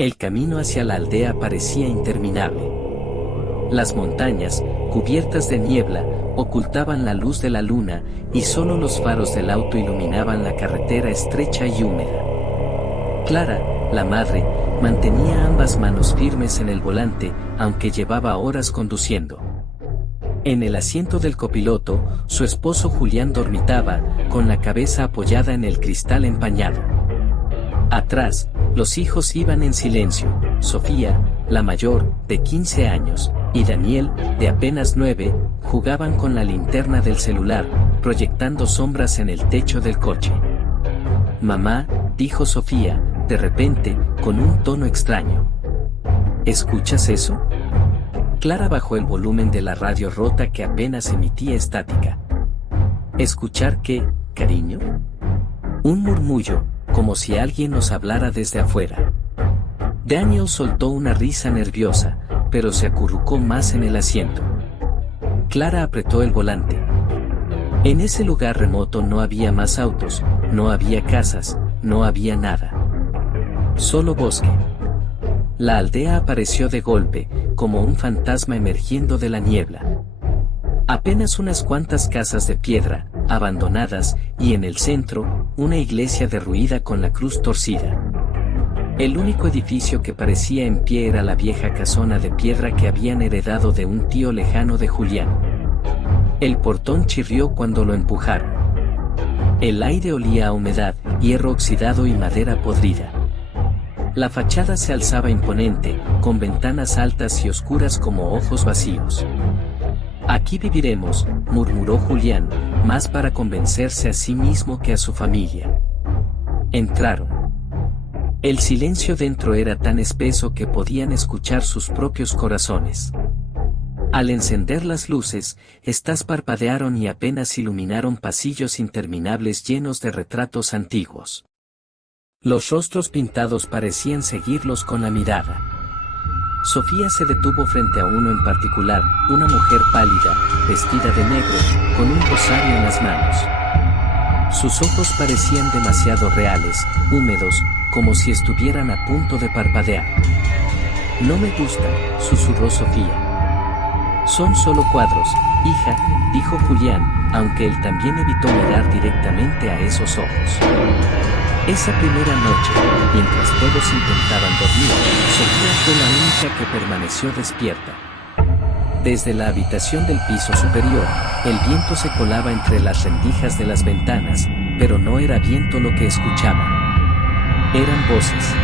El camino hacia la aldea parecía interminable. Las montañas, cubiertas de niebla, ocultaban la luz de la luna, y solo los faros del auto iluminaban la carretera estrecha y húmeda. Clara, la madre, mantenía ambas manos firmes en el volante, aunque llevaba horas conduciendo. En el asiento del copiloto, su esposo Julián dormitaba, con la cabeza apoyada en el cristal empañado. Atrás, los hijos iban en silencio. Sofía, la mayor, de 15 años, y Daniel, de apenas 9, jugaban con la linterna del celular, proyectando sombras en el techo del coche. «Mamá», dijo Sofía, de repente, con un tono extraño. «¿Escuchas eso?». Clara bajó el volumen de la radio rota que apenas emitía estática. «¿Escuchar qué, cariño?». Un murmullo, como si alguien nos hablara desde afuera. Daniel soltó una risa nerviosa, pero se acurrucó más en el asiento. Clara apretó el volante. En ese lugar remoto no había más autos, no había casas, no había nada. Solo bosque. La aldea apareció de golpe, como un fantasma emergiendo de la niebla. Apenas unas cuantas casas de piedra, abandonadas, y en el centro, una iglesia derruida con la cruz torcida. El único edificio que parecía en pie era la vieja casona de piedra que habían heredado de un tío lejano de Julián. El portón chirrió cuando lo empujaron. El aire olía a humedad, hierro oxidado y madera podrida. La fachada se alzaba imponente, con ventanas altas y oscuras como ojos vacíos. «Aquí viviremos», murmuró Julián, más para convencerse a sí mismo que a su familia. Entraron. El silencio dentro era tan espeso que podían escuchar sus propios corazones. Al encender las luces, estas parpadearon y apenas iluminaron pasillos interminables llenos de retratos antiguos. Los rostros pintados parecían seguirlos con la mirada. Sofía se detuvo frente a uno en particular, una mujer pálida, vestida de negro, con un rosario en las manos. Sus ojos parecían demasiado reales, húmedos, como si estuvieran a punto de parpadear. «No me gusta», susurró Sofía. «Son solo cuadros, hija», dijo Julián, aunque él también evitó mirar directamente a esos ojos. Esa primera noche, mientras todos intentaban dormir, Sofía fue la única que permaneció despierta. Desde la habitación del piso superior, el viento se colaba entre las rendijas de las ventanas, pero no era viento lo que escuchaba. Eran voces.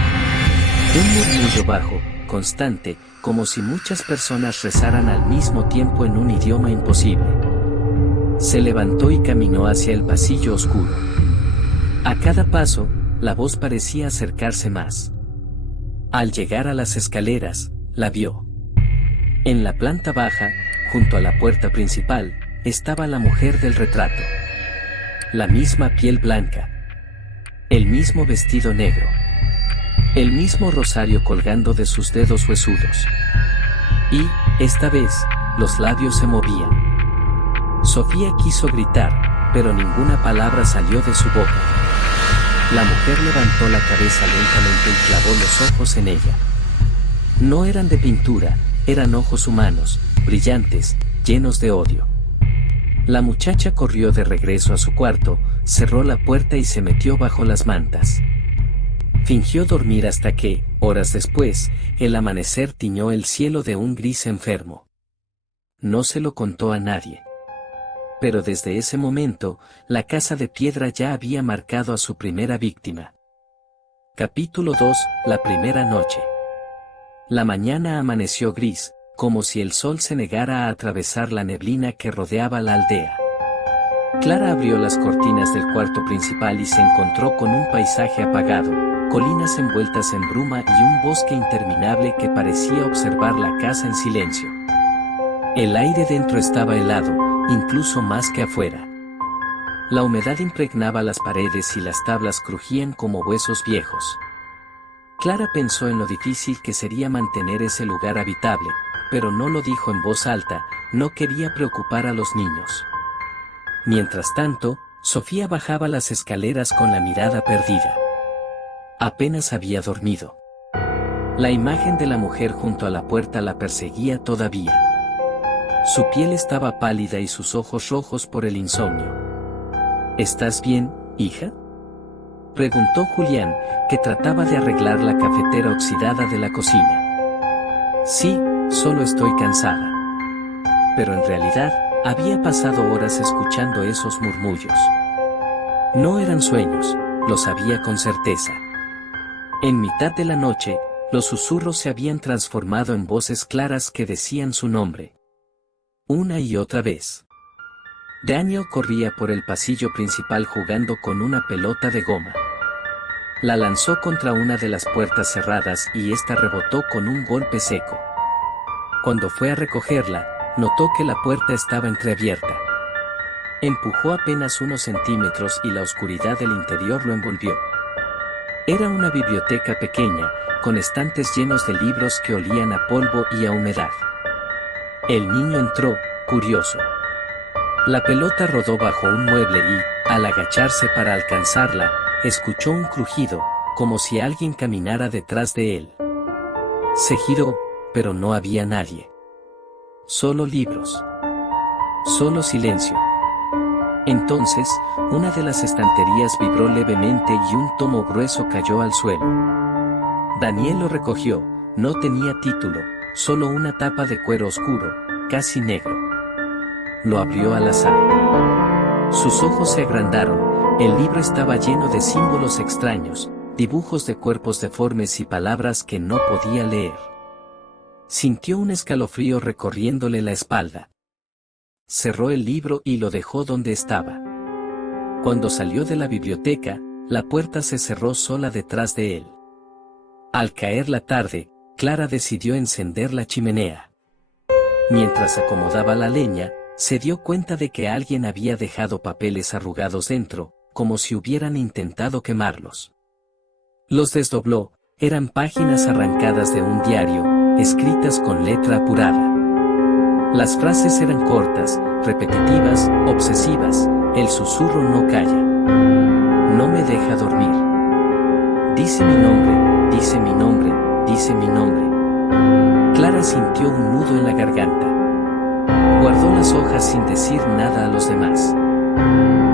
Un murmullo bajo, constante, como si muchas personas rezaran al mismo tiempo en un idioma imposible. Se levantó y caminó hacia el pasillo oscuro. A cada paso, la voz parecía acercarse más. Al llegar a las escaleras, la vio. En la planta baja, junto a la puerta principal, estaba la mujer del retrato. La misma piel blanca. El mismo vestido negro. El mismo rosario colgando de sus dedos huesudos. Y, esta vez, los labios se movían. Sofía quiso gritar, pero ninguna palabra salió de su boca. La mujer levantó la cabeza lentamente y clavó los ojos en ella. No eran de pintura, eran ojos humanos, brillantes, llenos de odio. La muchacha corrió de regreso a su cuarto, cerró la puerta y se metió bajo las mantas. Fingió dormir hasta que, horas después, el amanecer tiñó el cielo de un gris enfermo. No se lo contó a nadie. Pero desde ese momento, la casa de piedra ya había marcado a su primera víctima. Capítulo 2, la primera noche. La mañana amaneció gris, como si el sol se negara a atravesar la neblina que rodeaba la aldea. Clara abrió las cortinas del cuarto principal y se encontró con un paisaje apagado, colinas envueltas en bruma y un bosque interminable que parecía observar la casa en silencio. El aire dentro estaba helado, incluso más que afuera. La humedad impregnaba las paredes y las tablas crujían como huesos viejos. Clara pensó en lo difícil que sería mantener ese lugar habitable, pero no lo dijo en voz alta, no quería preocupar a los niños. Mientras tanto, Sofía bajaba las escaleras con la mirada perdida. Apenas había dormido. La imagen de la mujer junto a la puerta la perseguía todavía. Su piel estaba pálida y sus ojos rojos por el insomnio. ¿Estás bien, hija?, preguntó Julián, que trataba de arreglar la cafetera oxidada de la cocina. Sí, solo estoy cansada. Pero en realidad, había pasado horas escuchando esos murmullos. No eran sueños, lo sabía con certeza. En mitad de la noche, los susurros se habían transformado en voces claras que decían su nombre. Una y otra vez. Daniel corría por el pasillo principal jugando con una pelota de goma. La lanzó contra una de las puertas cerradas y ésta rebotó con un golpe seco. Cuando fue a recogerla, notó que la puerta estaba entreabierta. Empujó apenas unos centímetros y la oscuridad del interior lo envolvió. Era una biblioteca pequeña, con estantes llenos de libros que olían a polvo y a humedad. El niño entró, curioso. La pelota rodó bajo un mueble y, al agacharse para alcanzarla, escuchó un crujido, como si alguien caminara detrás de él. Se giró, pero no había nadie. Solo libros. Solo silencio. Entonces, una de las estanterías vibró levemente y un tomo grueso cayó al suelo. Daniel lo recogió, no tenía título, solo una tapa de cuero oscuro, casi negro. Lo abrió al azar. Sus ojos se agrandaron, el libro estaba lleno de símbolos extraños, dibujos de cuerpos deformes y palabras que no podía leer. Sintió un escalofrío recorriéndole la espalda. Cerró el libro y lo dejó donde estaba. Cuando salió de la biblioteca, la puerta se cerró sola detrás de él. Al caer la tarde, Clara decidió encender la chimenea. Mientras acomodaba la leña, se dio cuenta de que alguien había dejado papeles arrugados dentro, como si hubieran intentado quemarlos. Los desdobló, eran páginas arrancadas de un diario, escritas con letra apurada. Las frases eran cortas, repetitivas, obsesivas, el susurro no calla. No me deja dormir. Dice mi nombre, dice mi nombre, dice mi nombre. Clara sintió un nudo en la garganta. Guardó las hojas sin decir nada a los demás.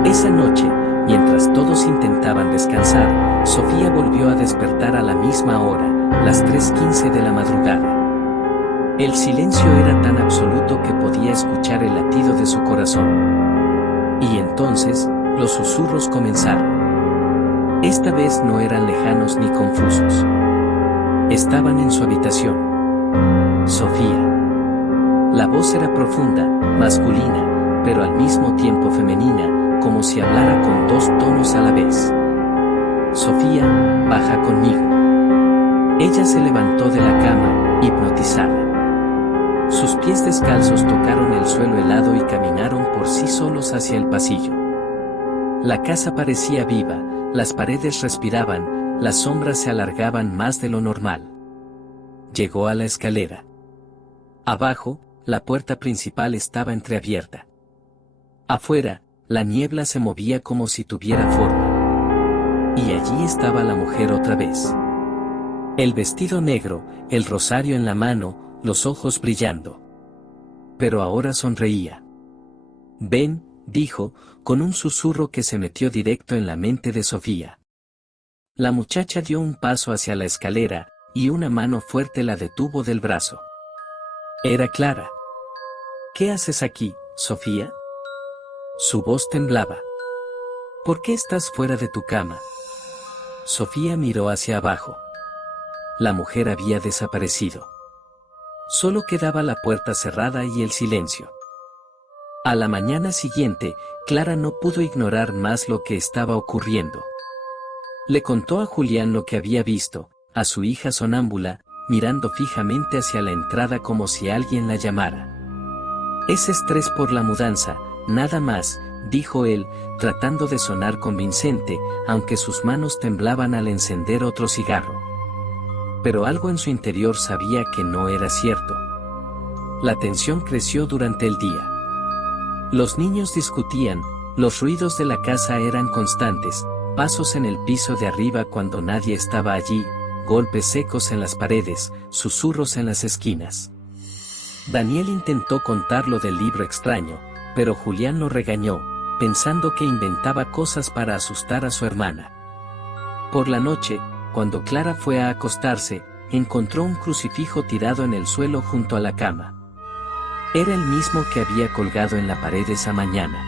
Esa noche, mientras todos intentaban descansar, Sofía volvió a despertar a la misma hora, las 3:15 de la madrugada. El silencio era tan absoluto que podía escuchar el latido de su corazón. Y entonces, los susurros comenzaron. Esta vez no eran lejanos ni confusos. Estaban en su habitación. Sofía. La voz era profunda, masculina, pero al mismo tiempo femenina, como si hablara con dos tonos a la vez. Sofía, baja conmigo. Ella se levantó de la cama, hipnotizada. Sus pies descalzos tocaron el suelo helado y caminaron por sí solos hacia el pasillo. La casa parecía viva, las paredes respiraban, las sombras se alargaban más de lo normal. Llegó a la escalera. Abajo, la puerta principal estaba entreabierta. Afuera, la niebla se movía como si tuviera forma. Y allí estaba la mujer otra vez. El vestido negro, el rosario en la mano, los ojos brillando. Pero ahora sonreía. Ven, dijo, con un susurro que se metió directo en la mente de Sofía. La muchacha dio un paso hacia la escalera, y una mano fuerte la detuvo del brazo. Era Clara. ¿Qué haces aquí, Sofía? Su voz temblaba. ¿Por qué estás fuera de tu cama? Sofía miró hacia abajo. La mujer había desaparecido. Solo quedaba la puerta cerrada y el silencio. A la mañana siguiente, Clara no pudo ignorar más lo que estaba ocurriendo. Le contó a Julián lo que había visto, a su hija sonámbula, mirando fijamente hacia la entrada como si alguien la llamara. Es estrés por la mudanza, nada más, dijo él, tratando de sonar convincente, aunque sus manos temblaban al encender otro cigarro. Pero algo en su interior sabía que no era cierto. La tensión creció durante el día. Los niños discutían, los ruidos de la casa eran constantes, pasos en el piso de arriba cuando nadie estaba allí, golpes secos en las paredes, susurros en las esquinas. Daniel intentó contarlo del libro extraño, pero Julián lo regañó, pensando que inventaba cosas para asustar a su hermana. Por la noche, cuando Clara fue a acostarse, encontró un crucifijo tirado en el suelo junto a la cama. Era el mismo que había colgado en la pared esa mañana.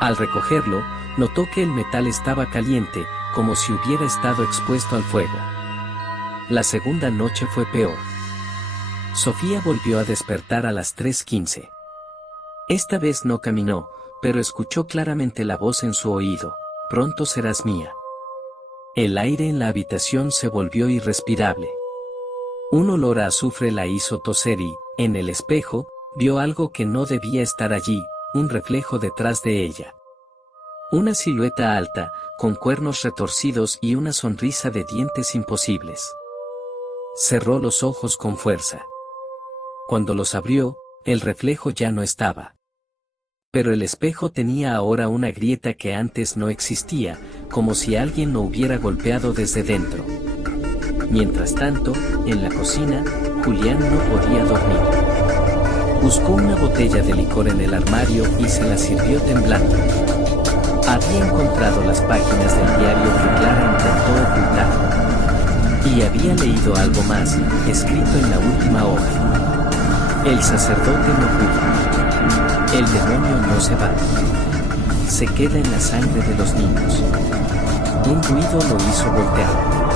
Al recogerlo, notó que el metal estaba caliente, como si hubiera estado expuesto al fuego. La segunda noche fue peor. Sofía volvió a despertar a las 3:15. Esta vez no caminó, pero escuchó claramente la voz en su oído: «Pronto serás mía». El aire en la habitación se volvió irrespirable. Un olor a azufre la hizo toser y, en el espejo, vio algo que no debía estar allí, un reflejo detrás de ella. Una silueta alta, con cuernos retorcidos y una sonrisa de dientes imposibles. Cerró los ojos con fuerza. Cuando los abrió, el reflejo ya no estaba. Pero el espejo tenía ahora una grieta que antes no existía, como si alguien lo hubiera golpeado desde dentro. Mientras tanto, en la cocina, Julián no podía dormir. Buscó una botella de licor en el armario y se la sirvió temblando. Había encontrado las páginas del diario que Clara intentó ocultar. Y había leído algo más, escrito en la última hoja. El sacerdote no jura. El demonio no se va. Se queda en la sangre de los niños. Un ruido lo hizo voltear.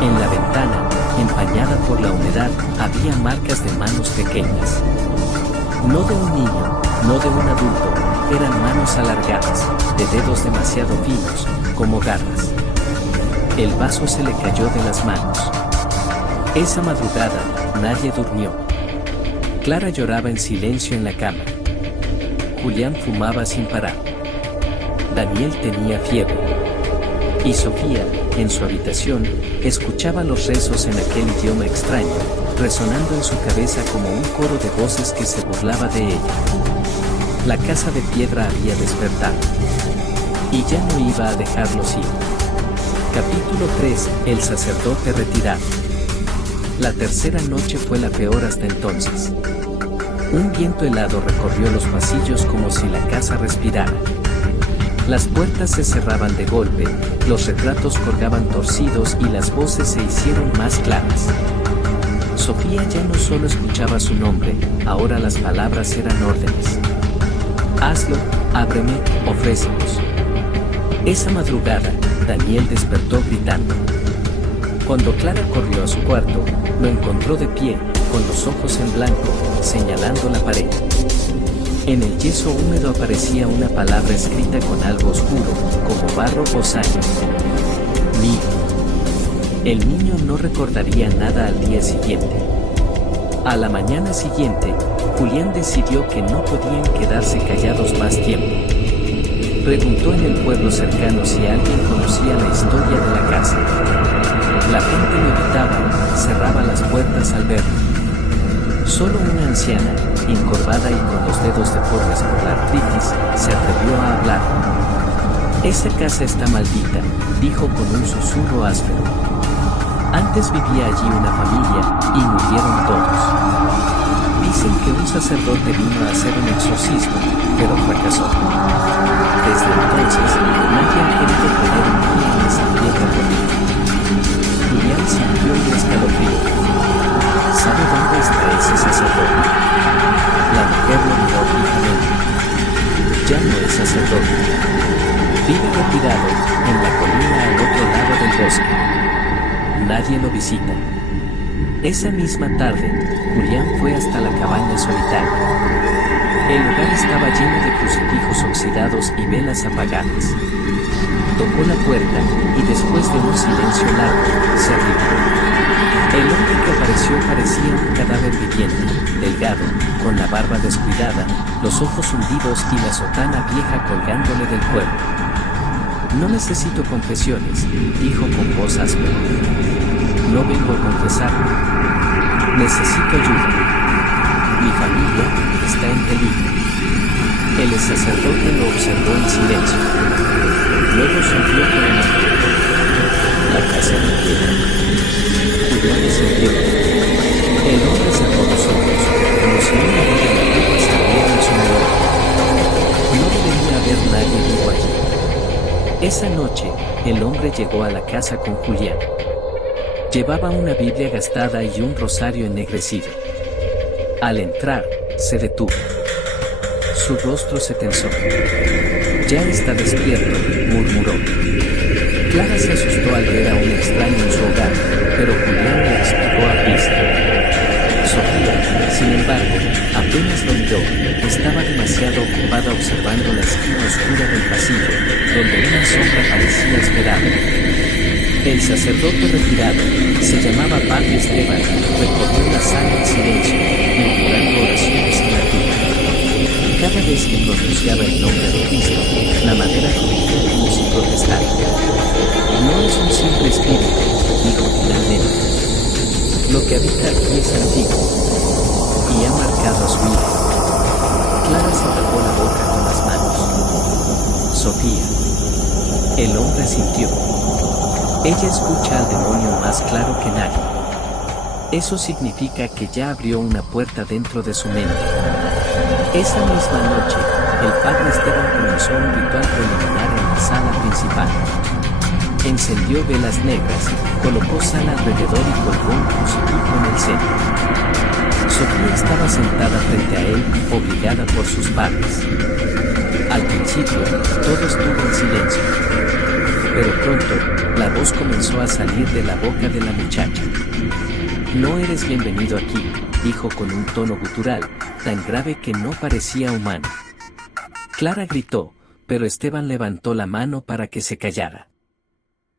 En la ventana, empañada por la humedad, había marcas de manos pequeñas. No de un niño, no de un adulto, eran manos alargadas, de dedos demasiado finos, como garras. El vaso se le cayó de las manos. Esa madrugada, nadie durmió. Clara lloraba en silencio en la cama. Julián fumaba sin parar. Daniel tenía fiebre. Y Sofía, en su habitación, escuchaba los rezos en aquel idioma extraño, resonando en su cabeza como un coro de voces que se burlaba de ella. La casa de piedra había despertado. Y ya no iba a dejarlos ir. Capítulo 3. El sacerdote retirado. La tercera noche fue la peor hasta entonces. Un viento helado recorrió los pasillos como si la casa respirara. Las puertas se cerraban de golpe, los retratos colgaban torcidos y las voces se hicieron más claras. Sofía ya no solo escuchaba su nombre, ahora las palabras eran órdenes. Hazlo, ábreme, ofrécenos. Esa madrugada, Daniel despertó gritando. Cuando Clara corrió a su cuarto, lo encontró de pie, con los ojos en blanco, señalando la pared. En el yeso húmedo aparecía una palabra escrita con algo oscuro, como barro o sangre. Niño. El niño no recordaría nada al día siguiente. A la mañana siguiente, Julián decidió que no podían quedarse callados más tiempo. Preguntó en el pueblo cercano si alguien conocía la historia de la casa. La gente lo evitaba, cerraba las puertas al verlo. Solo una anciana, encorvada y con los dedos deformes por la artritis, se atrevió a hablar. Esa casa está maldita, dijo con un susurro áspero. Antes vivía allí una familia, y murieron todos. Dicen que un sacerdote vino a hacer un exorcismo, pero fracasó. Desde entonces, nadie ha querido poner un pie en esa piedra perdida. Julián sintió un escalofrío. ¿Sabe dónde está ese sacerdote? La mujer lo miró fijamente. Ya no es sacerdote. Vive retirado, en la colina al otro lado del bosque. Nadie lo visita. Esa misma tarde, Julián fue hasta la cabaña solitaria. El lugar estaba lleno de crucifijos oxidados y velas apagadas. Tocó la puerta, y después de un silencio largo, se abrió. El hombre que apareció parecía un cadáver viviente, delgado, con la barba descuidada, los ojos hundidos y la sotana vieja colgándole del cuerpo. No necesito confesiones, dijo con voz áspera. No vengo a confesarme. Necesito ayuda. Mi familia está en peligro. El sacerdote lo observó en silencio. Luego sonrió con el La casa de piedra. Nadie sintió. El hombre cerró los ojos, como si una vida antigua se abriera en su memoria. No debería haber nadie vivo allí. Esa noche, el hombre llegó a la casa con Julián. Llevaba una Biblia gastada y un rosario ennegrecido. Al entrar, se detuvo. Su rostro se tensó. Ya está despierto, murmuró. Clara se asustó al ver a un extraño en su hogar, pero Julián le explicó a prisa. Sofía, sin embargo, apenas lo miró, estaba demasiado ocupada observando la esquina oscura del pasillo, donde una sombra parecía esperarla. El sacerdote retirado, se llamaba Padre Esteban, recorrió la sala en silencio, murmurando oraciones en latín. Cada vez que pronunciaba el nombre de Cristo, la madera crujía como si protestara. No es un simple espíritu, dijo finalmente. Lo que habita aquí es antiguo y ha marcado a su vida. Clara se tapó la boca con las manos. Sofía. El hombre sintió. Ella escucha al demonio más claro que nadie. Eso significa que ya abrió una puerta dentro de su mente. Esa misma noche, el padre Esteban comenzó un ritual preliminar en la sala principal. Encendió velas negras, colocó sal alrededor y colgó un crucifijo en el centro. Sofía estaba sentada frente a él, obligada por sus padres. Al principio, todo estuvo en silencio. Pero pronto, la voz comenzó a salir de la boca de la muchacha. No eres bienvenido aquí, dijo con un tono gutural, tan grave que no parecía humano. Clara gritó, pero Esteban levantó la mano para que se callara.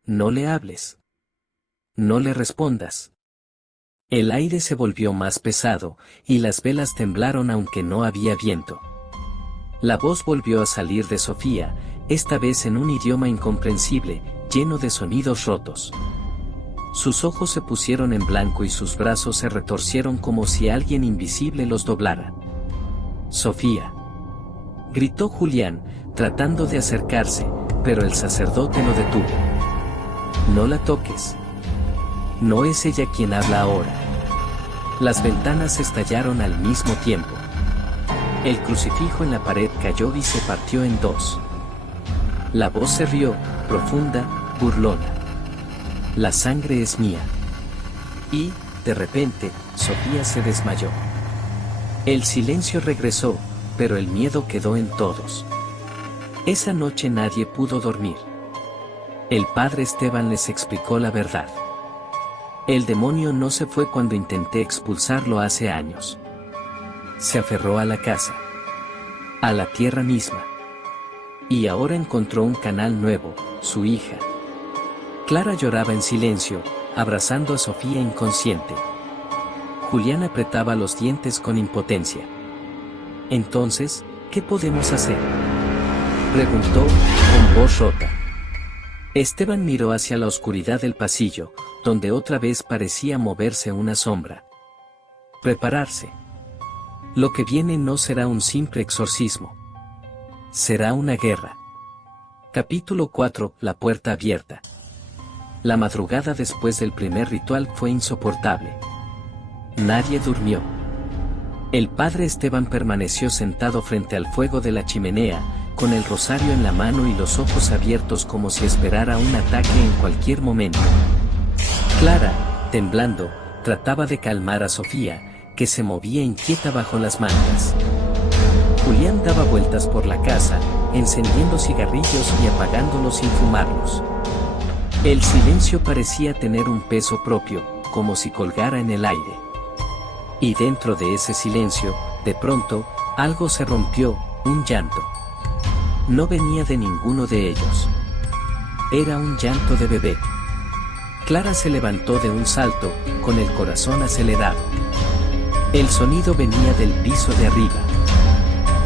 No le hables. No le respondas. El aire se volvió más pesado, y las velas temblaron aunque no había viento. La voz volvió a salir de Sofía, esta vez en un idioma incomprensible, lleno de sonidos rotos. Sus ojos se pusieron en blanco y sus brazos se retorcieron como si alguien invisible los doblara. Sofía. Gritó Julián, tratando de acercarse, pero el sacerdote lo detuvo. No la toques. No es ella quien habla ahora. Las ventanas estallaron al mismo tiempo. El crucifijo en la pared cayó y se partió en dos. La voz se rió, profunda, burlona. La sangre es mía. Y, de repente, Sofía se desmayó. El silencio regresó, pero el miedo quedó en todos. Esa noche nadie pudo dormir. El padre Esteban les explicó la verdad. El demonio no se fue cuando intenté expulsarlo hace años. Se aferró a la casa. A la tierra misma. Y ahora encontró un canal nuevo, su hija. Clara lloraba en silencio, abrazando a Sofía inconsciente. Julián apretaba los dientes con impotencia. Entonces, ¿qué podemos hacer?, preguntó, con voz rota. Esteban miró hacia la oscuridad del pasillo, donde otra vez parecía moverse una sombra. Prepararse. Lo que viene no será un simple exorcismo. Será una guerra. Capítulo 4. La puerta abierta. La madrugada después del primer ritual fue insoportable. Nadie durmió. El padre Esteban permaneció sentado frente al fuego de la chimenea, con el rosario en la mano y los ojos abiertos como si esperara un ataque en cualquier momento. Clara, temblando, trataba de calmar a Sofía, que se movía inquieta bajo las mantas. Julián daba vueltas por la casa, encendiendo cigarrillos y apagándolos sin fumarlos. El silencio parecía tener un peso propio, como si colgara en el aire. Y dentro de ese silencio, de pronto, algo se rompió, un llanto. No venía de ninguno de ellos. Era un llanto de bebé. Clara se levantó de un salto, con el corazón acelerado. El sonido venía del piso de arriba.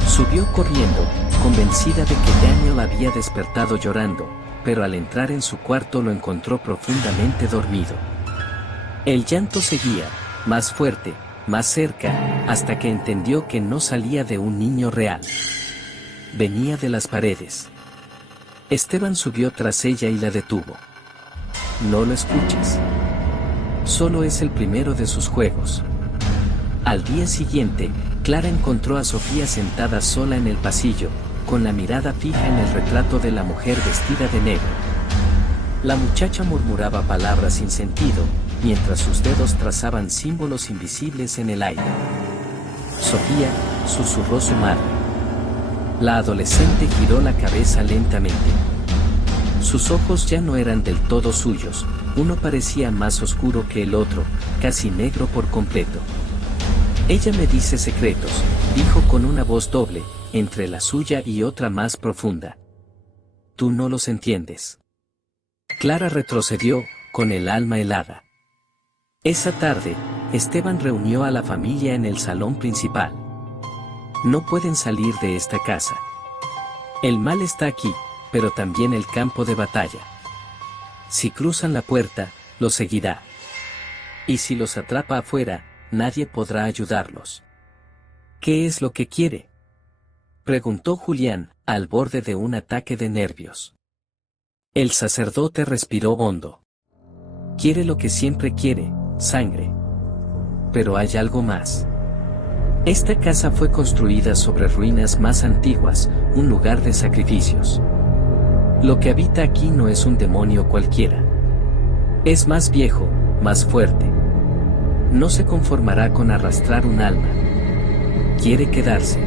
Subió corriendo, convencida de que Daniel había despertado llorando, pero al entrar en su cuarto lo encontró profundamente dormido. El llanto seguía, más fuerte, más cerca, hasta que entendió que no salía de un niño real. Venía de las paredes. Esteban subió tras ella y la detuvo. No lo escuches. Solo es el primero de sus juegos. Al día siguiente, Clara encontró a Sofía sentada sola en el pasillo, con la mirada fija en el retrato de la mujer vestida de negro. La muchacha murmuraba palabras sin sentido, mientras sus dedos trazaban símbolos invisibles en el aire. Sofía, susurró su madre. La adolescente giró la cabeza lentamente. Sus ojos ya no eran del todo suyos, uno parecía más oscuro que el otro, casi negro por completo. Ella me dice secretos, dijo con una voz doble, entre la suya y otra más profunda. Tú no los entiendes. Clara retrocedió, con el alma helada. Esa tarde, Esteban reunió a la familia en el salón principal. No pueden salir de esta casa. El mal está aquí, pero también el campo de batalla. Si cruzan la puerta, los seguirá. Y si los atrapa afuera, nadie podrá ayudarlos. ¿Qué es lo que quiere?, preguntó Julián, al borde de un ataque de nervios. El sacerdote respiró hondo. Quiere lo que siempre quiere, sangre. Pero hay algo más. Esta casa fue construida sobre ruinas más antiguas, un lugar de sacrificios. Lo que habita aquí no es un demonio cualquiera. Es más viejo, más fuerte. No se conformará con arrastrar un alma. Quiere quedarse.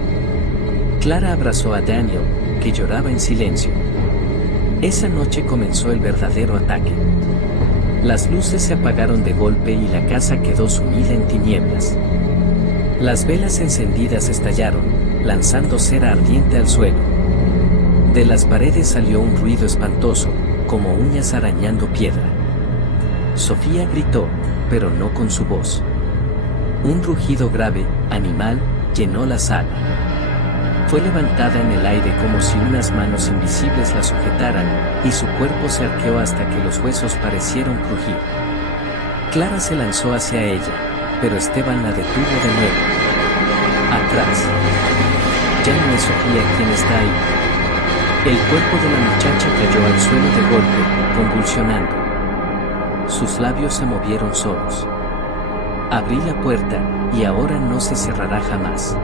Clara abrazó a Daniel, que lloraba en silencio. Esa noche comenzó el verdadero ataque. Las luces se apagaron de golpe y la casa quedó sumida en tinieblas. Las velas encendidas estallaron, lanzando cera ardiente al suelo. De las paredes salió un ruido espantoso, como uñas arañando piedra. Sofía gritó, pero no con su voz. Un rugido grave, animal, llenó la sala. Fue levantada en el aire como si unas manos invisibles la sujetaran, y su cuerpo se arqueó hasta que los huesos parecieron crujir. Clara se lanzó hacia ella, pero Esteban la detuvo de nuevo. Atrás. Ya no es Sofía quien está ahí. El cuerpo de la muchacha cayó al suelo de golpe, convulsionando. Sus labios se movieron solos. Abrí la puerta, y ahora no se cerrará jamás.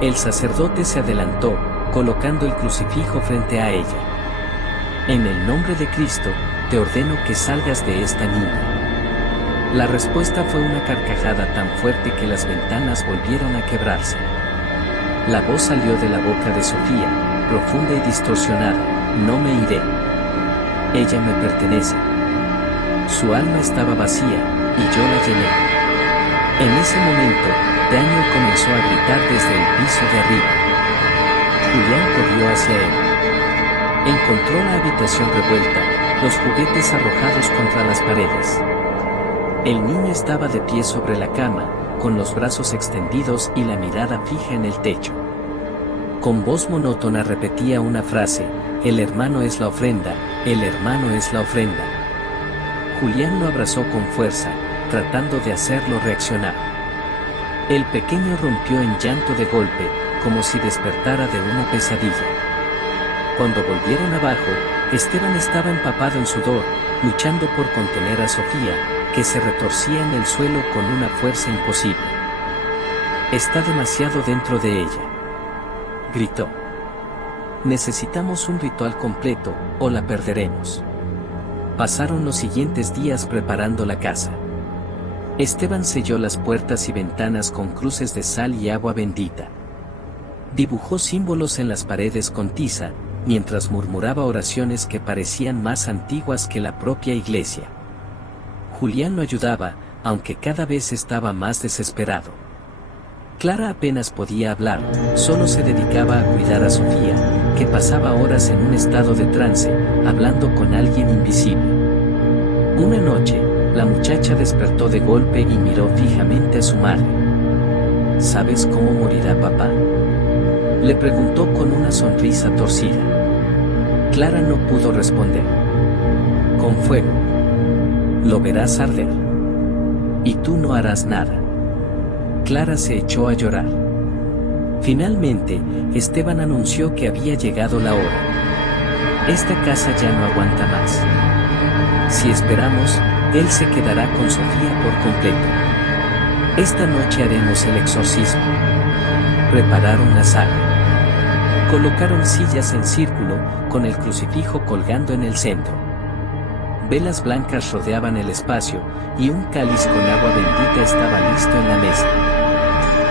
El sacerdote se adelantó, colocando el crucifijo frente a ella. En el nombre de Cristo, te ordeno que salgas de esta niña. La respuesta fue una carcajada tan fuerte que las ventanas volvieron a quebrarse. La voz salió de la boca de Sofía, profunda y distorsionada, no me iré. Ella me pertenece. Su alma estaba vacía, y yo la llené. En ese momento, Daniel comenzó a gritar desde el piso de arriba. Julián corrió hacia él. Encontró la habitación revuelta, los juguetes arrojados contra las paredes. El niño estaba de pie sobre la cama, con los brazos extendidos y la mirada fija en el techo. Con voz monótona repetía una frase: el hermano es la ofrenda, el hermano es la ofrenda. Julián lo abrazó con fuerza, tratando de hacerlo reaccionar. El pequeño rompió en llanto de golpe, como si despertara de una pesadilla. Cuando volvieron abajo, Esteban estaba empapado en sudor, luchando por contener a Sofía, que se retorcía en el suelo con una fuerza imposible. Está demasiado dentro de ella, gritó. Necesitamos un ritual completo, o la perderemos. Pasaron los siguientes días preparando la casa. Esteban selló las puertas y ventanas con cruces de sal y agua bendita. Dibujó símbolos en las paredes con tiza, mientras murmuraba oraciones que parecían más antiguas que la propia iglesia. Julián lo ayudaba, aunque cada vez estaba más desesperado. Clara apenas podía hablar, solo se dedicaba a cuidar a Sofía, que pasaba horas en un estado de trance, hablando con alguien invisible. Una noche, la muchacha despertó de golpe y miró fijamente a su madre. ¿Sabes cómo morirá papá?, le preguntó con una sonrisa torcida. Clara no pudo responder. Con fuego. Lo verás arder. Y tú no harás nada. Clara se echó a llorar. Finalmente, Esteban anunció que había llegado la hora. Esta casa ya no aguanta más. Si esperamos, Él se quedará con Sofía por completo. Esta noche haremos el exorcismo. Prepararon la sala. Colocaron sillas en círculo, con el crucifijo colgando en el centro. Velas blancas rodeaban el espacio, y un cáliz con agua bendita estaba listo en la mesa.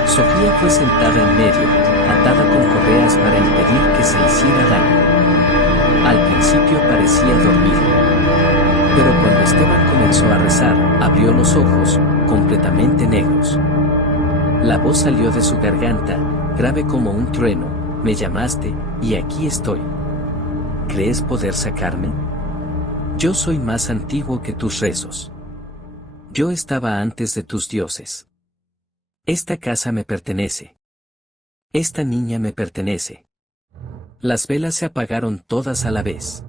Sofía fue sentada en medio, atada con correas para impedir que se hiciera daño. Al principio parecía dormida. Pero cuando Esteban comenzó a rezar, abrió los ojos, completamente negros. La voz salió de su garganta, grave como un trueno: me llamaste, y aquí estoy. ¿Crees poder sacarme? Yo soy más antiguo que tus rezos. Yo estaba antes de tus dioses. Esta casa me pertenece. Esta niña me pertenece. Las velas se apagaron todas a la vez.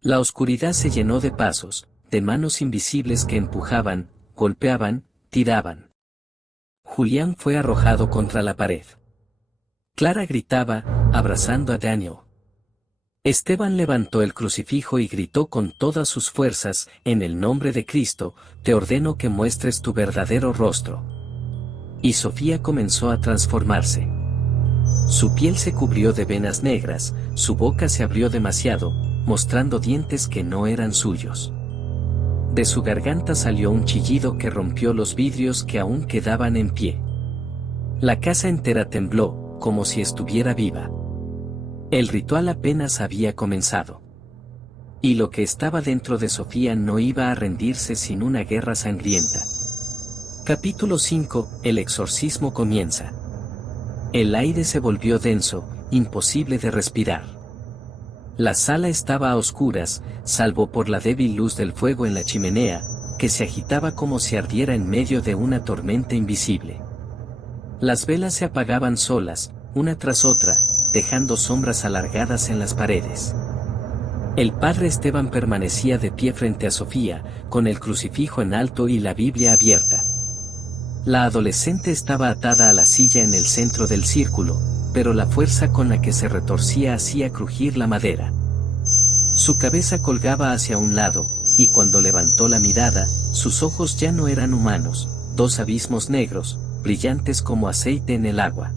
La oscuridad se llenó de pasos, de manos invisibles que empujaban, golpeaban, tiraban. Julián fue arrojado contra la pared. Clara gritaba, abrazando a Daniel. Esteban levantó el crucifijo y gritó con todas sus fuerzas: en el nombre de Cristo, te ordeno que muestres tu verdadero rostro. Y Sofía comenzó a transformarse. Su piel se cubrió de venas negras, su boca se abrió demasiado, mostrando dientes que no eran suyos. De su garganta salió un chillido que rompió los vidrios que aún quedaban en pie. La casa entera tembló, como si estuviera viva. El ritual apenas había comenzado. Y lo que estaba dentro de Sofía no iba a rendirse sin una guerra sangrienta. Capítulo 5. El exorcismo comienza. El aire se volvió denso, imposible de respirar. La sala estaba a oscuras, salvo por la débil luz del fuego en la chimenea, que se agitaba como si ardiera en medio de una tormenta invisible. Las velas se apagaban solas, una tras otra, dejando sombras alargadas en las paredes. El padre Esteban permanecía de pie frente a Sofía, con el crucifijo en alto y la Biblia abierta. La adolescente estaba atada a la silla en el centro del círculo, pero la fuerza con la que se retorcía hacía crujir la madera. Su cabeza colgaba hacia un lado, y cuando levantó la mirada, sus ojos ya no eran humanos, dos abismos negros, brillantes como aceite en el agua.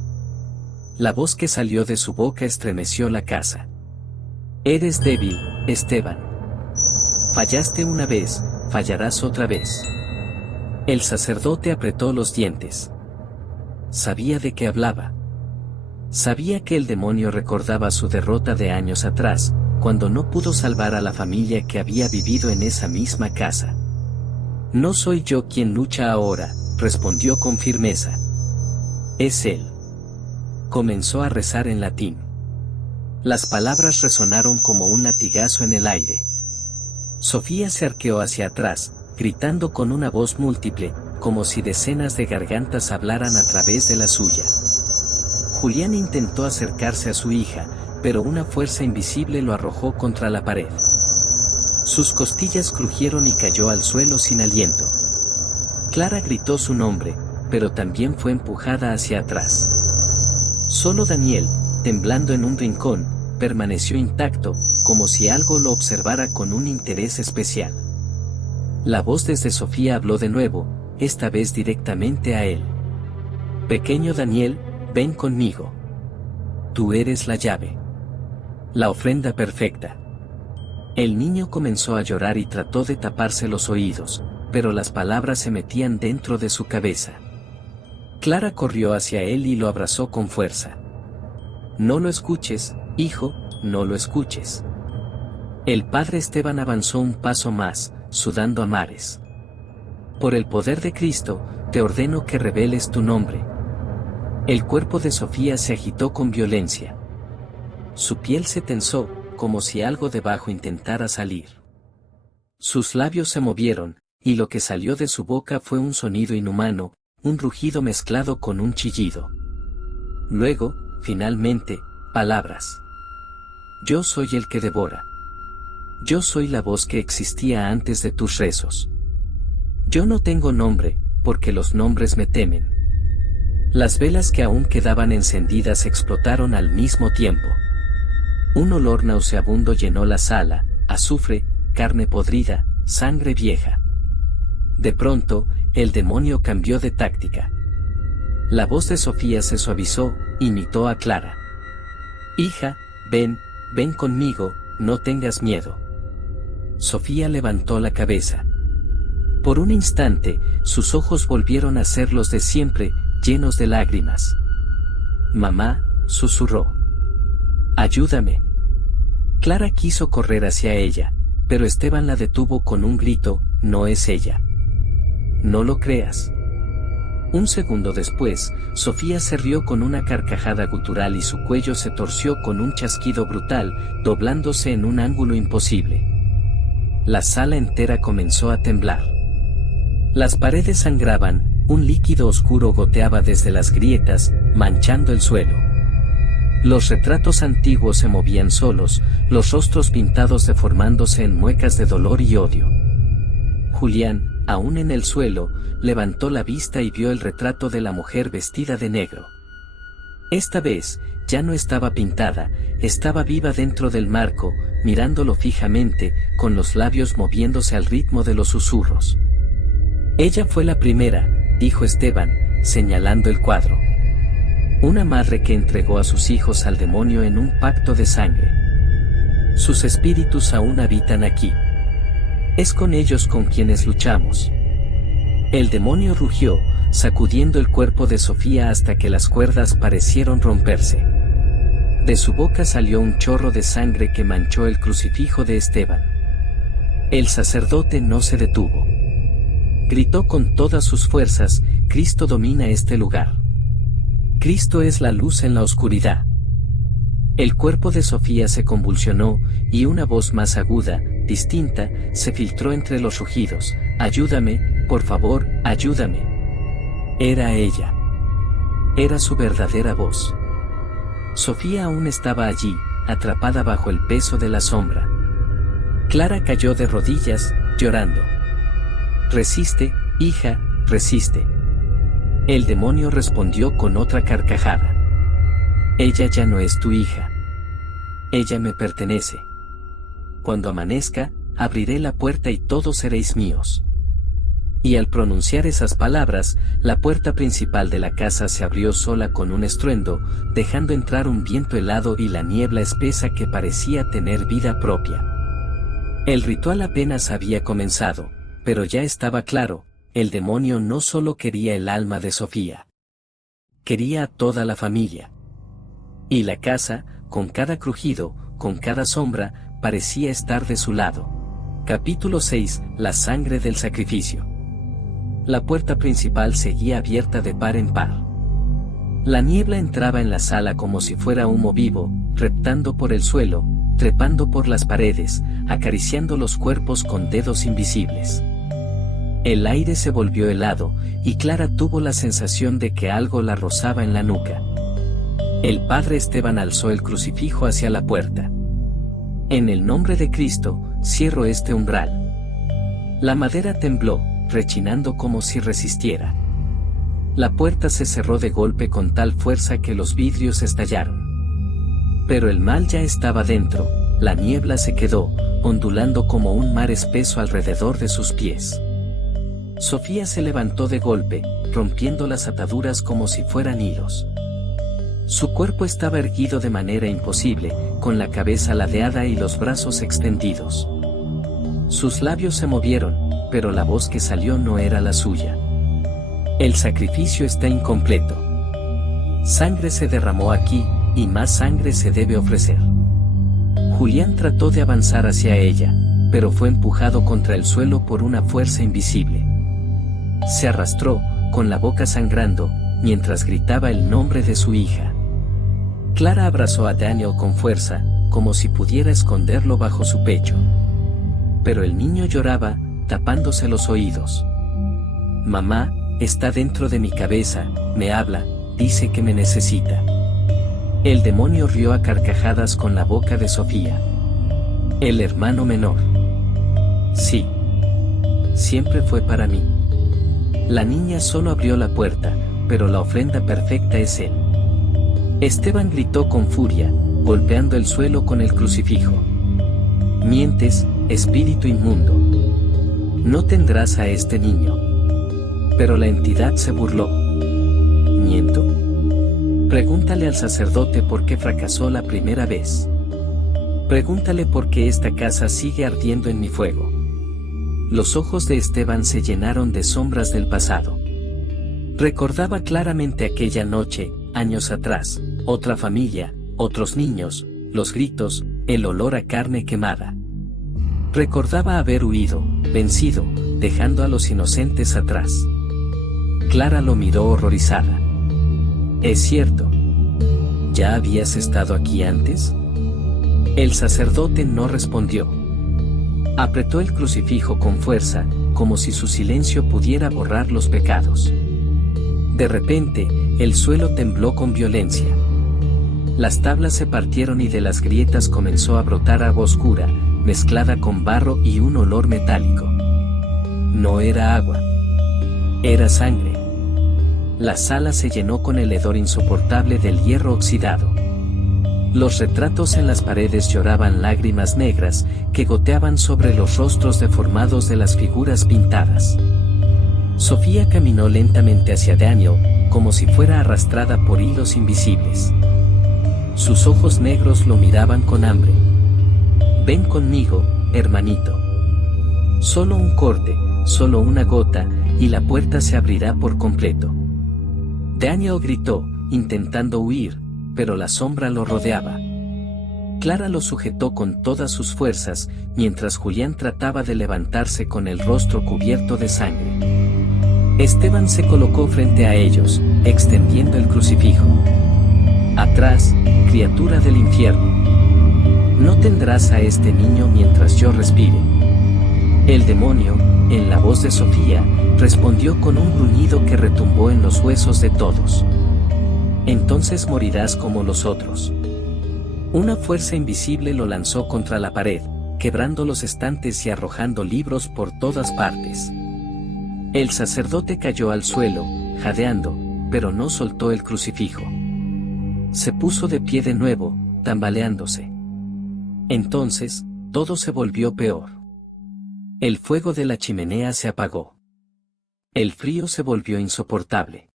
La voz que salió de su boca estremeció la casa. Eres débil, Esteban. Fallaste una vez, fallarás otra vez. El sacerdote apretó los dientes. Sabía de qué hablaba. Sabía que el demonio recordaba su derrota de años atrás, cuando no pudo salvar a la familia que había vivido en esa misma casa. No soy yo quien lucha ahora, respondió con firmeza. Es él. Comenzó a rezar en latín. Las palabras resonaron como un latigazo en el aire. Sofía se arqueó hacia atrás, gritando con una voz múltiple, como si decenas de gargantas hablaran a través de la suya. Julián intentó acercarse a su hija, pero una fuerza invisible lo arrojó contra la pared. Sus costillas crujieron y cayó al suelo sin aliento. Clara gritó su nombre, pero también fue empujada hacia atrás. Solo Daniel, temblando en un rincón, permaneció intacto, como si algo lo observara con un interés especial. La voz desde Sofía habló de nuevo, esta vez directamente a él. Pequeño Daniel, ven conmigo. Tú eres la llave. La ofrenda perfecta. El niño comenzó a llorar y trató de taparse los oídos, pero las palabras se metían dentro de su cabeza. Clara corrió hacia él y lo abrazó con fuerza. No lo escuches, hijo, no lo escuches. El padre Esteban avanzó un paso más, sudando a mares. Por el poder de Cristo, te ordeno que reveles tu nombre. El cuerpo de Sofía se agitó con violencia. Su piel se tensó, como si algo debajo intentara salir. Sus labios se movieron, y lo que salió de su boca fue un sonido inhumano, un rugido mezclado con un chillido. Luego, finalmente, palabras. Yo soy el que devora. Yo soy la voz que existía antes de tus rezos. Yo no tengo nombre, porque los nombres me temen. Las velas que aún quedaban encendidas explotaron al mismo tiempo. Un olor nauseabundo llenó la sala, azufre, carne podrida, sangre vieja. De pronto, el demonio cambió de táctica. La voz de Sofía se suavizó, imitó a Clara. Hija, ven conmigo, no tengas miedo. Sofía levantó la cabeza. Por un instante, sus ojos volvieron a ser los de siempre, llenos de lágrimas. Mamá, susurró. Ayúdame. Clara quiso correr hacia ella, pero Esteban la detuvo con un grito, no es ella. No lo creas. Un segundo después, Sofía se rió con una carcajada gutural y su cuello se torció con un chasquido brutal, doblándose en un ángulo imposible. La sala entera comenzó a temblar. Las paredes sangraban, un líquido oscuro goteaba desde las grietas, manchando el suelo. Los retratos antiguos se movían solos, los rostros pintados deformándose en muecas de dolor y odio. Julián, aún en el suelo, levantó la vista y vio el retrato de la mujer vestida de negro. Esta vez, ya no estaba pintada, estaba viva dentro del marco, mirándolo fijamente, con los labios moviéndose al ritmo de los susurros. Ella fue la primera, dijo Esteban, señalando el cuadro. Una madre que entregó a sus hijos al demonio en un pacto de sangre. Sus espíritus aún habitan aquí. Es con ellos con quienes luchamos. El demonio rugió, sacudiendo el cuerpo de Sofía hasta que las cuerdas parecieron romperse. De su boca salió un chorro de sangre que manchó el crucifijo de Esteban. El sacerdote no se detuvo. Gritó con todas sus fuerzas, Cristo domina este lugar. Cristo es la luz en la oscuridad. El cuerpo de Sofía se convulsionó, y una voz más aguda, distinta, se filtró entre los rugidos. Ayúdame, por favor, ayúdame. Era ella. Era su verdadera voz. Sofía aún estaba allí, atrapada bajo el peso de la sombra. Clara cayó de rodillas, llorando. Resiste, hija, resiste. El demonio respondió con otra carcajada. Ella ya no es tu hija. Ella me pertenece. Cuando amanezca, abriré la puerta y todos seréis míos. Y al pronunciar esas palabras, la puerta principal de la casa se abrió sola con un estruendo, dejando entrar un viento helado y la niebla espesa que parecía tener vida propia. El ritual apenas había comenzado, pero ya estaba claro, el demonio no solo quería el alma de Sofía. Quería a toda la familia. Y la casa, con cada crujido, con cada sombra, parecía estar de su lado. Capítulo 6. La sangre del sacrificio. La puerta principal seguía abierta de par en par. La niebla entraba en la sala como si fuera humo vivo, reptando por el suelo, trepando por las paredes, acariciando los cuerpos con dedos invisibles. El aire se volvió helado, y Clara tuvo la sensación de que algo la rozaba en la nuca. El padre Esteban alzó el crucifijo hacia la puerta. En el nombre de Cristo, cierro este umbral. La madera tembló, rechinando como si resistiera. La puerta se cerró de golpe con tal fuerza que los vidrios estallaron. Pero el mal ya estaba dentro, la niebla se quedó, ondulando como un mar espeso alrededor de sus pies. Sofía se levantó de golpe, rompiendo las ataduras como si fueran hilos. Su cuerpo estaba erguido de manera imposible, con la cabeza ladeada y los brazos extendidos. Sus labios se movieron, pero la voz que salió no era la suya. El sacrificio está incompleto. Sangre se derramó aquí, y más sangre se debe ofrecer. Julián trató de avanzar hacia ella, pero fue empujado contra el suelo por una fuerza invisible. Se arrastró, con la boca sangrando, mientras gritaba el nombre de su hija. Clara abrazó a Daniel con fuerza, como si pudiera esconderlo bajo su pecho. Pero el niño lloraba, tapándose los oídos. Mamá, está dentro de mi cabeza, me habla, dice que me necesita. El demonio rió a carcajadas con la boca de Sofía. El hermano menor. Sí. Siempre fue para mí. La niña solo abrió la puerta, pero la ofrenda perfecta es él. Esteban gritó con furia, golpeando el suelo con el crucifijo. Mientes, espíritu inmundo. No tendrás a este niño. Pero la entidad se burló. ¿Miento? Pregúntale al sacerdote por qué fracasó la primera vez. Pregúntale por qué esta casa sigue ardiendo en mi fuego. Los ojos de Esteban se llenaron de sombras del pasado. Recordaba claramente aquella noche, años atrás, otra familia, otros niños, los gritos, el olor a carne quemada. Recordaba haber huido, vencido, dejando a los inocentes atrás. Clara lo miró horrorizada. «¿Es cierto? ¿Ya habías estado aquí antes?» El sacerdote no respondió. Apretó el crucifijo con fuerza, como si su silencio pudiera borrar los pecados. De repente, el suelo tembló con violencia. Las tablas se partieron y de las grietas comenzó a brotar agua oscura, mezclada con barro y un olor metálico. No era agua. Era sangre. La sala se llenó con el hedor insoportable del hierro oxidado. Los retratos en las paredes lloraban lágrimas negras que goteaban sobre los rostros deformados de las figuras pintadas. Sofía caminó lentamente hacia Daniel, como si fuera arrastrada por hilos invisibles. Sus ojos negros lo miraban con hambre. «Ven conmigo, hermanito. Solo un corte, solo una gota, y la puerta se abrirá por completo». Daniel gritó, intentando huir, pero la sombra lo rodeaba. Clara lo sujetó con todas sus fuerzas, mientras Julián trataba de levantarse con el rostro cubierto de sangre. Esteban se colocó frente a ellos, extendiendo el crucifijo. «Atrás, criatura del infierno. No tendrás a este niño mientras yo respire». El demonio, en la voz de Sofía, respondió con un gruñido que retumbó en los huesos de todos. «Entonces morirás como los otros». Una fuerza invisible lo lanzó contra la pared, quebrando los estantes y arrojando libros por todas partes. El sacerdote cayó al suelo, jadeando, pero no soltó el crucifijo. Se puso de pie de nuevo, tambaleándose. Entonces, todo se volvió peor. El fuego de la chimenea se apagó. El frío se volvió insoportable.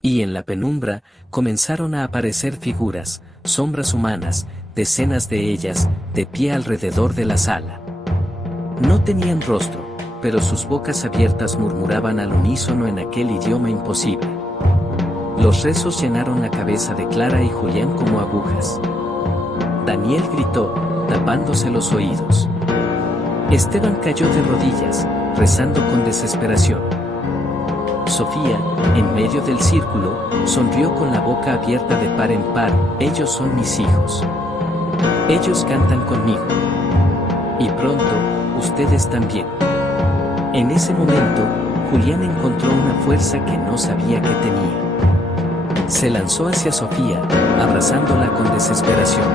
Y en la penumbra, comenzaron a aparecer figuras, sombras humanas, decenas de ellas, de pie alrededor de la sala. No tenían rostro, pero sus bocas abiertas murmuraban al unísono en aquel idioma imposible. Los rezos llenaron la cabeza de Clara y Julián como agujas. Daniel gritó, tapándose los oídos. Esteban cayó de rodillas, rezando con desesperación. Sofía, en medio del círculo, sonrió con la boca abierta de par en par. «Ellos son mis hijos. Ellos cantan conmigo. Y pronto, ustedes también». En ese momento, Julián encontró una fuerza que no sabía que tenía. Se lanzó hacia Sofía, abrazándola con desesperación.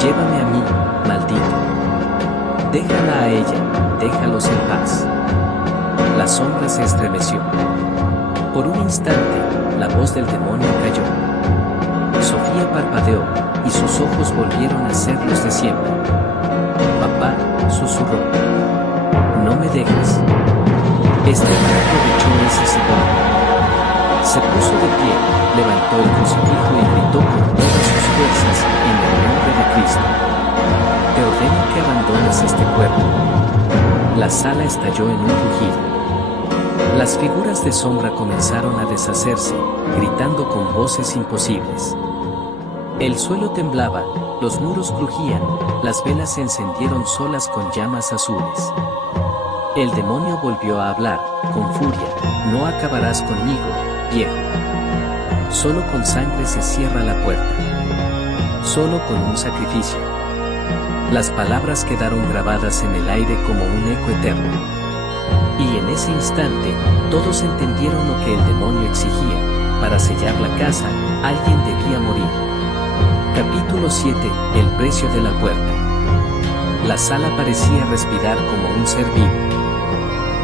«Llévame a mí, maldito. Déjala a ella, déjalos en paz». La sombra se estremeció. Por un instante, la voz del demonio cayó. Sofía parpadeó, y sus ojos volvieron a ser los de siempre. «Papá», susurró. «No me dejes». Esteban aprovechó ese segundo. Se puso de pie, levantó el crucifijo y gritó con todas sus fuerzas, «En el nombre de Cristo. Te ordeno que abandones este cuerpo». La sala estalló en un rugido. Las figuras de sombra comenzaron a deshacerse, gritando con voces imposibles. El suelo temblaba, los muros crujían, las velas se encendieron solas con llamas azules. El demonio volvió a hablar, con furia: «No acabarás conmigo, viejo. Solo con sangre se cierra la puerta. Solo con un sacrificio». Las palabras quedaron grabadas en el aire como un eco eterno. Y en ese instante, todos entendieron lo que el demonio exigía: para sellar la casa, alguien debía morir. Capítulo 7. El precio de la puerta. La sala parecía respirar como un ser vivo.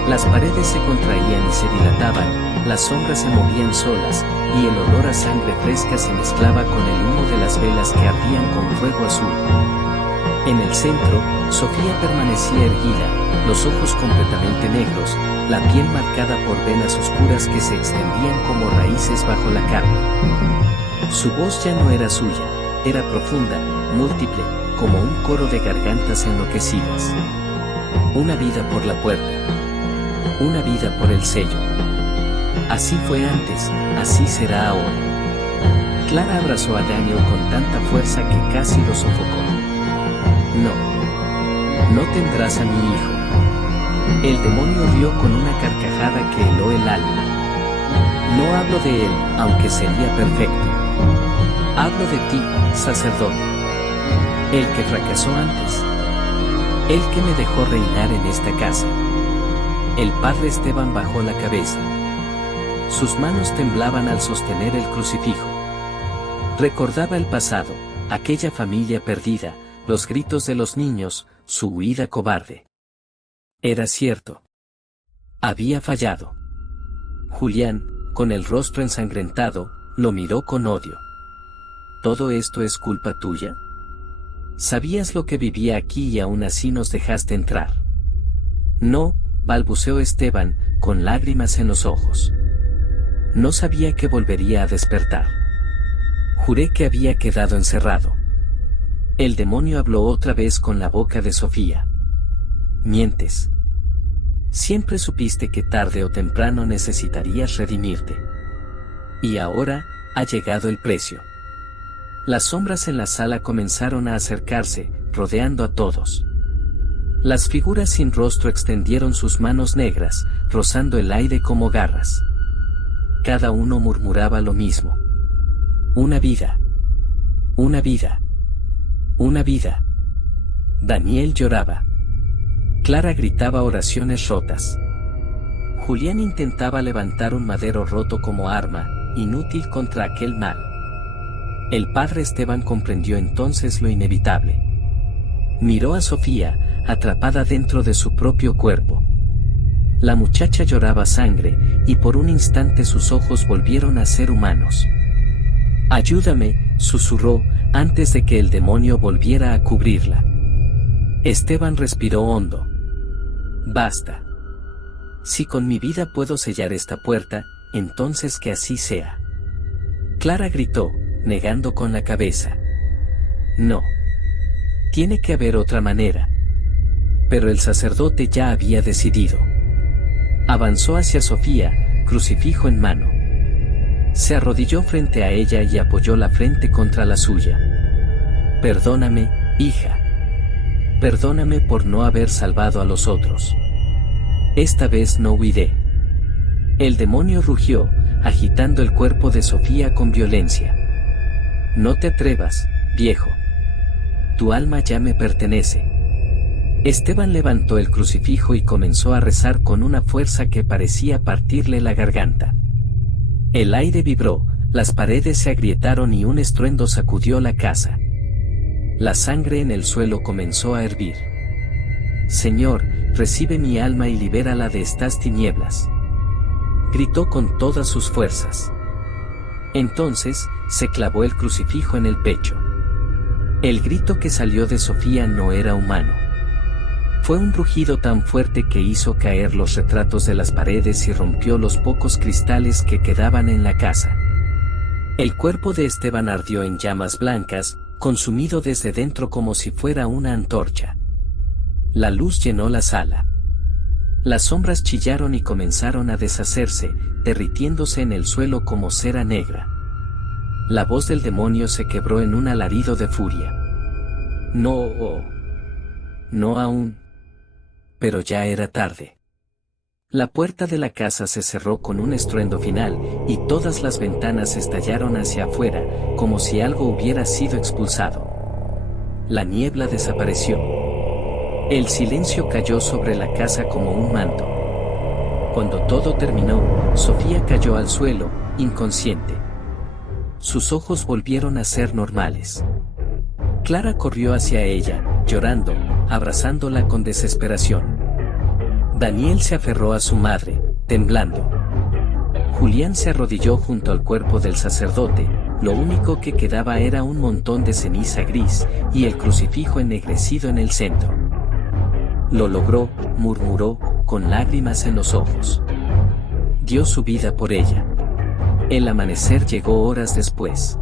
Las paredes se contraían y se dilataban, las sombras se movían solas, y el olor a sangre fresca se mezclaba con el humo de las velas que ardían con fuego azul. En el centro, Sofía permanecía erguida, los ojos completamente negros, la piel marcada por venas oscuras que se extendían como raíces bajo la carne. Su voz ya no era suya, era profunda, múltiple, como un coro de gargantas enloquecidas. Una vida por la puerta. Una vida por el sello. Así fue antes, así será ahora. Clara abrazó a Daniel con tanta fuerza que casi lo sofocó. No tendrás a mi hijo. El demonio rió con una carcajada que heló el alma. No hablo de él, aunque sería perfecto. Hablo de ti, sacerdote. El que fracasó antes. El que me dejó reinar en esta casa. El padre Esteban bajó la cabeza. Sus manos temblaban al sostener el crucifijo. Recordaba el pasado, aquella familia perdida, los gritos de los niños, su huida cobarde. Era cierto. Había fallado. Julián, con el rostro ensangrentado, lo miró con odio. ¿Todo esto es culpa tuya? ¿Sabías lo que vivía aquí y aún así nos dejaste entrar? No, balbuceó Esteban, con lágrimas en los ojos. No sabía que volvería a despertar. Juré que había quedado encerrado. El demonio habló otra vez con la boca de Sofía. Mientes. Siempre supiste que tarde o temprano necesitarías redimirte. Y ahora, ha llegado el precio. Las sombras en la sala comenzaron a acercarse, rodeando a todos. Las figuras sin rostro extendieron sus manos negras, rozando el aire como garras. Cada uno murmuraba lo mismo. Una vida. Una vida. Una vida. Daniel lloraba. Clara gritaba oraciones rotas. Julián intentaba levantar un madero roto como arma, inútil contra aquel mal. El padre Esteban comprendió entonces lo inevitable. Miró a Sofía, atrapada dentro de su propio cuerpo. La muchacha lloraba sangre, y por un instante sus ojos volvieron a ser humanos. «Ayúdame», susurró, antes de que el demonio volviera a cubrirla. Esteban respiró hondo. «Basta. Si con mi vida puedo sellar esta puerta, entonces que así sea». Clara gritó, negando con la cabeza. «No. Tiene que haber otra manera». Pero el sacerdote ya había decidido. Avanzó hacia Sofía, crucifijo en mano. Se arrodilló frente a ella y apoyó la frente contra la suya. «Perdóname, hija. Perdóname por no haber salvado a los otros. Esta vez no huiré». El demonio rugió, agitando el cuerpo de Sofía con violencia. «No te atrevas, viejo. Tu alma ya me pertenece». Esteban levantó el crucifijo y comenzó a rezar con una fuerza que parecía partirle la garganta. El aire vibró, las paredes se agrietaron y un estruendo sacudió la casa. La sangre en el suelo comenzó a hervir. «Señor, recibe mi alma y libérala de estas tinieblas», gritó con todas sus fuerzas. Entonces, se clavó el crucifijo en el pecho. El grito que salió de Sofía no era humano. Fue un rugido tan fuerte que hizo caer los retratos de las paredes y rompió los pocos cristales que quedaban en la casa. El cuerpo de Esteban ardió en llamas blancas, consumido desde dentro como si fuera una antorcha. La luz llenó la sala. Las sombras chillaron y comenzaron a deshacerse, derritiéndose en el suelo como cera negra. La voz del demonio se quebró en un alarido de furia. «No, no aún». Pero ya era tarde. La puerta de la casa se cerró con un estruendo final, y todas las ventanas estallaron hacia afuera, como si algo hubiera sido expulsado. La niebla desapareció. El silencio cayó sobre la casa como un manto. Cuando todo terminó, Sofía cayó al suelo, inconsciente. Sus ojos volvieron a ser normales. Clara corrió hacia ella, llorando, abrazándola con desesperación. Daniel se aferró a su madre, temblando. Julián se arrodilló junto al cuerpo del sacerdote, lo único que quedaba era un montón de ceniza gris, y el crucifijo ennegrecido en el centro. Lo logró, murmuró, con lágrimas en los ojos. Dio su vida por ella. El amanecer llegó horas después.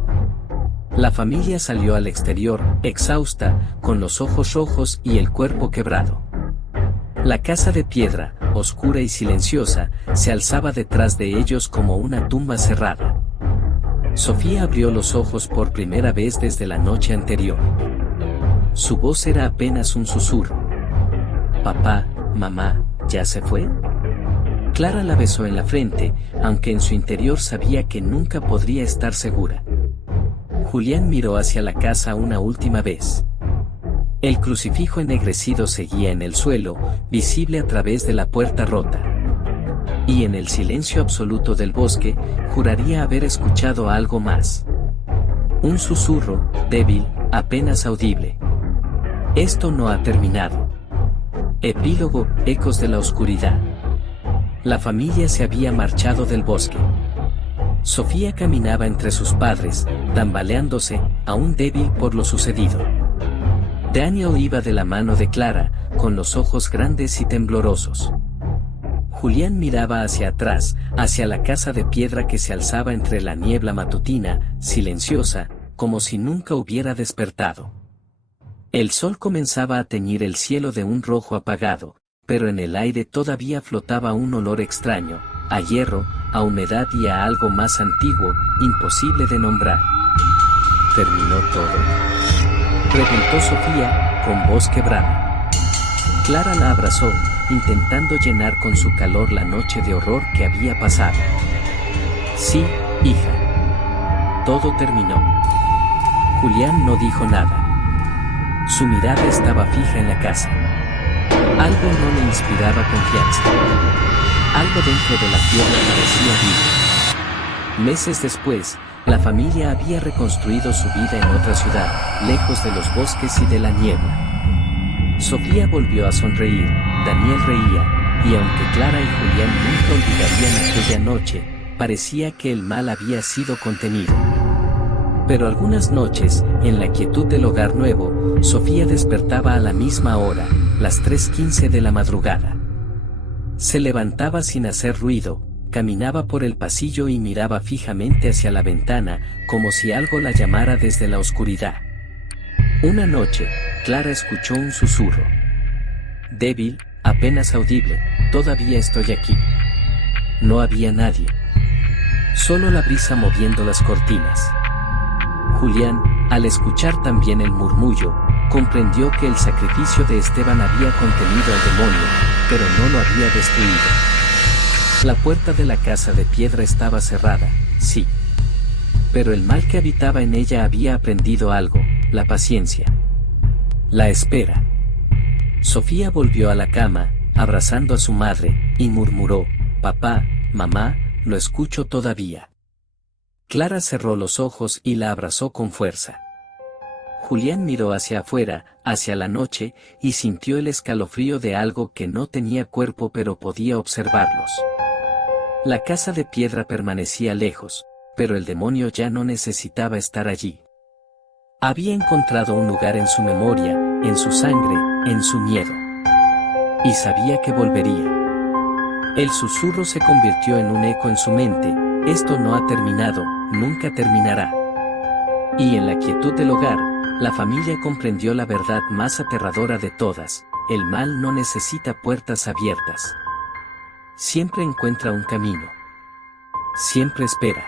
La familia salió al exterior, exhausta, con los ojos rojos y el cuerpo quebrado. La casa de piedra, oscura y silenciosa, se alzaba detrás de ellos como una tumba cerrada. Sofía abrió los ojos por primera vez desde la noche anterior. Su voz era apenas un susurro. «Papá, mamá, ¿ya se fue?». Clara la besó en la frente, aunque en su interior sabía que nunca podría estar segura. Julián miró hacia la casa una última vez. El crucifijo ennegrecido seguía en el suelo, visible a través de la puerta rota. Y en el silencio absoluto del bosque, juraría haber escuchado algo más. Un susurro, débil, apenas audible. Esto no ha terminado. Epílogo, ecos de la oscuridad. La familia se había marchado del bosque. Sofía caminaba entre sus padres, tambaleándose, aún débil por lo sucedido. Daniel iba de la mano de Clara, con los ojos grandes y temblorosos. Julián miraba hacia atrás, hacia la casa de piedra que se alzaba entre la niebla matutina, silenciosa, como si nunca hubiera despertado. El sol comenzaba a teñir el cielo de un rojo apagado, pero en el aire todavía flotaba un olor extraño, a hierro, a humedad y a algo más antiguo, imposible de nombrar. ¿Terminó todo?, preguntó Sofía, con voz quebrada. Clara la abrazó, intentando llenar con su calor la noche de horror que había pasado. Sí, hija. Todo terminó. Julián no dijo nada. Su mirada estaba fija en la casa. Algo no le inspiraba confianza. Algo dentro de la piedra parecía vivo. Meses después, la familia había reconstruido su vida en otra ciudad, lejos de los bosques y de la niebla. Sofía volvió a sonreír, Daniel reía, y aunque Clara y Julián nunca olvidarían aquella noche, parecía que el mal había sido contenido. Pero algunas noches, en la quietud del hogar nuevo, Sofía despertaba a la misma hora, las 3:15 de la madrugada. Se levantaba sin hacer ruido, caminaba por el pasillo y miraba fijamente hacia la ventana, como si algo la llamara desde la oscuridad. Una noche, Clara escuchó un susurro. Débil, apenas audible, «Todavía estoy aquí». No había nadie. Solo la brisa moviendo las cortinas. Julián, al escuchar también el murmullo, comprendió que el sacrificio de Esteban había contenido al demonio, pero no lo había destruido. La puerta de la casa de piedra estaba cerrada, sí. Pero el mal que habitaba en ella había aprendido algo, la paciencia. La espera. Sofía volvió a la cama, abrazando a su madre, y murmuró, «Papá, mamá, lo escucho todavía». Clara cerró los ojos y la abrazó con fuerza. Julián miró hacia afuera, hacia la noche, y sintió el escalofrío de algo que no tenía cuerpo pero podía observarlos. La casa de piedra permanecía lejos, pero el demonio ya no necesitaba estar allí. Había encontrado un lugar en su memoria, en su sangre, en su miedo. Y sabía que volvería. El susurro se convirtió en un eco en su mente, «Esto no ha terminado, nunca terminará». Y en la quietud del hogar, la familia comprendió la verdad más aterradora de todas, el mal no necesita puertas abiertas. Siempre encuentra un camino. Siempre espera.